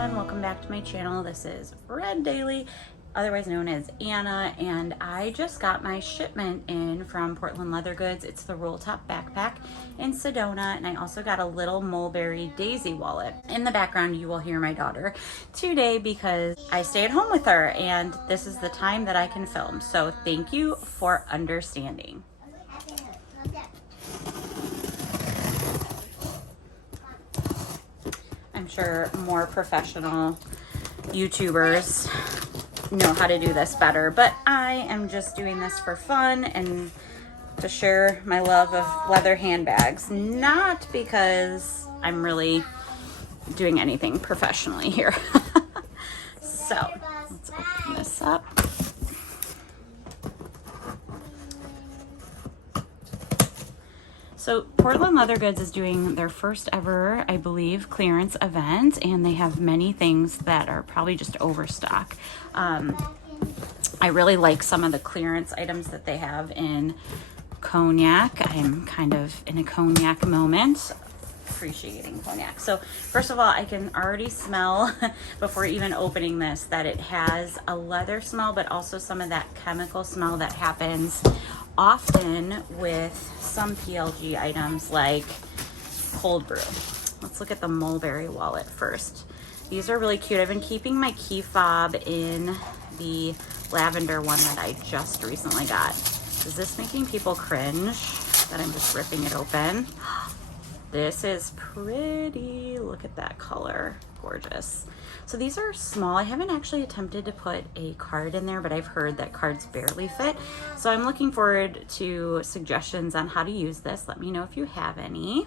everyone, welcome back to my channel. This is Red Daily, otherwise known as Anna, and I just got my shipment in from Portland Leather Goods. It's the Rolltop backpack in Sedona, and I also got a little mulberry daisy wallet. In the background you will hear my daughter today because I stay at home with her and this is the time that I can film, so thank you for understanding. I'm sure more professional YouTubers know how to do this better, but I am just doing this for fun and to share my love of leather handbags, not because I'm really doing anything professionally here. So let's open this up. So Portland Leather Goods is doing their first ever, I believe, clearance event, and they have many things that are probably just overstock. I really like some of the clearance items that they have in cognac. I'm kind of in a cognac moment, appreciating cognac. So first of all, I can already smell before even opening this that it has a leather smell, but also some of that chemical smell that happens often with some PLG items like cold brew. Let's look at the mulberry wallet first. These are really cute. I've been keeping my key fob in the lavender one that I just recently got. Is this making people cringe that I'm just ripping it open? This is pretty. Look at that color. Gorgeous. So these are small. I haven't actually attempted to put a card in there, but I've heard that cards barely fit. So I'm looking forward to suggestions on how to use this. Let me know if you have any.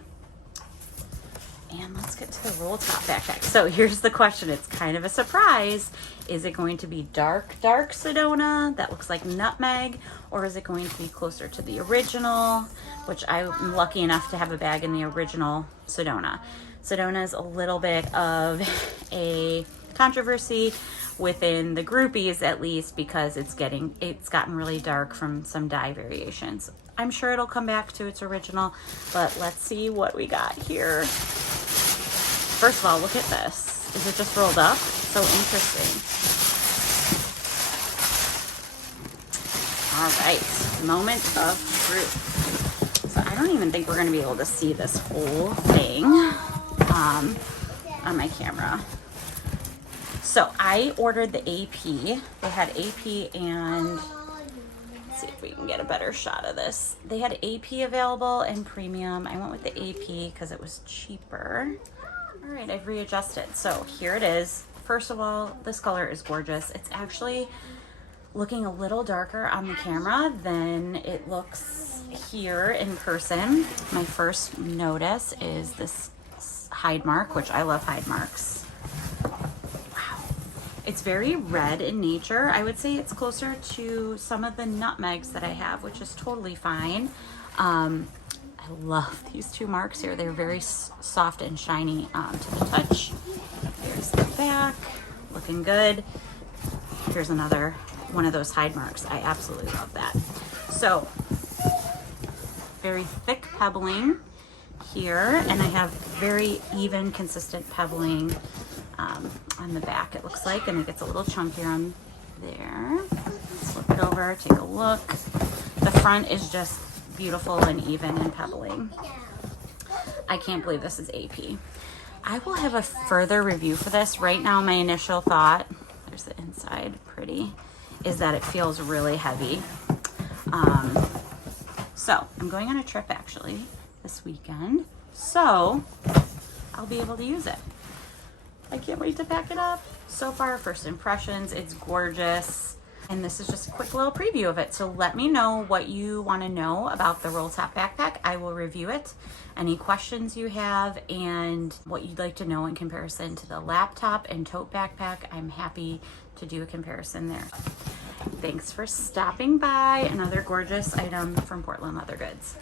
And let's get to the Rolltop backpack. So here's the question. It's kind of a surprise. Is it going to be dark Sedona that looks like nutmeg, or is it going to be closer to the original, which I'm lucky enough to have a bag in the original Sedona. Sedona is a little bit of a controversy within the groupies, at least, because it's gotten really dark from some dye variations. I'm sure it'll come back to its original, but let's see what we got here. First of all, look at this. Is it just rolled up? So interesting. All right, moment of truth. So I don't even think we're gonna be able to see this whole thing on my camera. So I ordered the AP. They had AP and let's see if we can get a better shot of this. They had AP available and premium. I went with the AP because it was cheaper. All right, I've readjusted. So here it is. First of all, this color is gorgeous. It's actually looking a little darker on the camera than it looks here in person. My first notice is this hide mark, which I love hide marks. Wow. It's very red in nature. I would say it's closer to some of the nutmegs that I have, which is totally fine. I love these two marks here. They're very soft and shiny to the touch. Here's the back, looking good. Here's another one of those hide marks. I absolutely love that. So, very thick pebbling here, and I have very even, consistent pebbling on the back, it looks like, and it gets a little chunkier on there. Let's flip it over, take a look. The front is just beautiful and even and pebbling. I can't believe this is AP. I will have a further review for this. Right now, my initial thought, there's the inside, pretty, is that it feels really heavy. So I'm going on a trip actually this weekend, so I'll be able to use it. I can't wait to pack it up. So far, first impressions, it's gorgeous. And this is just a quick little preview of it. So let me know what you want to know about the Rolltop backpack. I will review it. Any questions you have and what you'd like to know in comparison to the laptop and tote backpack, I'm happy to do a comparison there. Thanks for stopping by. Another gorgeous item from Portland Leather Goods.